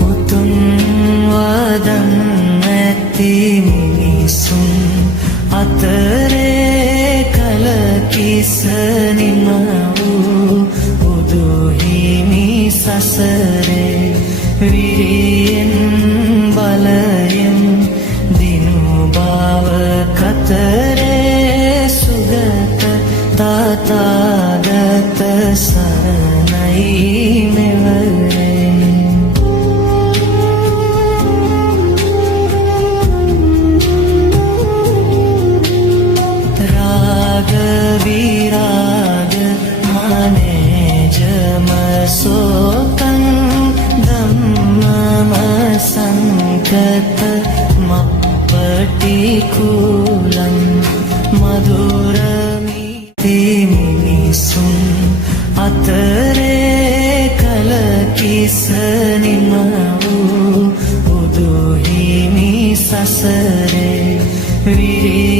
උතුම් වදන් ඇති මිනිසුන් අතරේ කලකිස නිම වූ බුදුහිමි සසරේ විරියෙන් බලයෙන් දිනු බව කතරේ සුගත තථාගත සරණයි මෙවරේ. රාග විරාග මනේජම සෝකං ධම්මම සංකත මප්පටිකුලං මధుරමි මිනිසුන් අතරේ කලකිස නිම වූ බුදුහිමි සසරේ විරි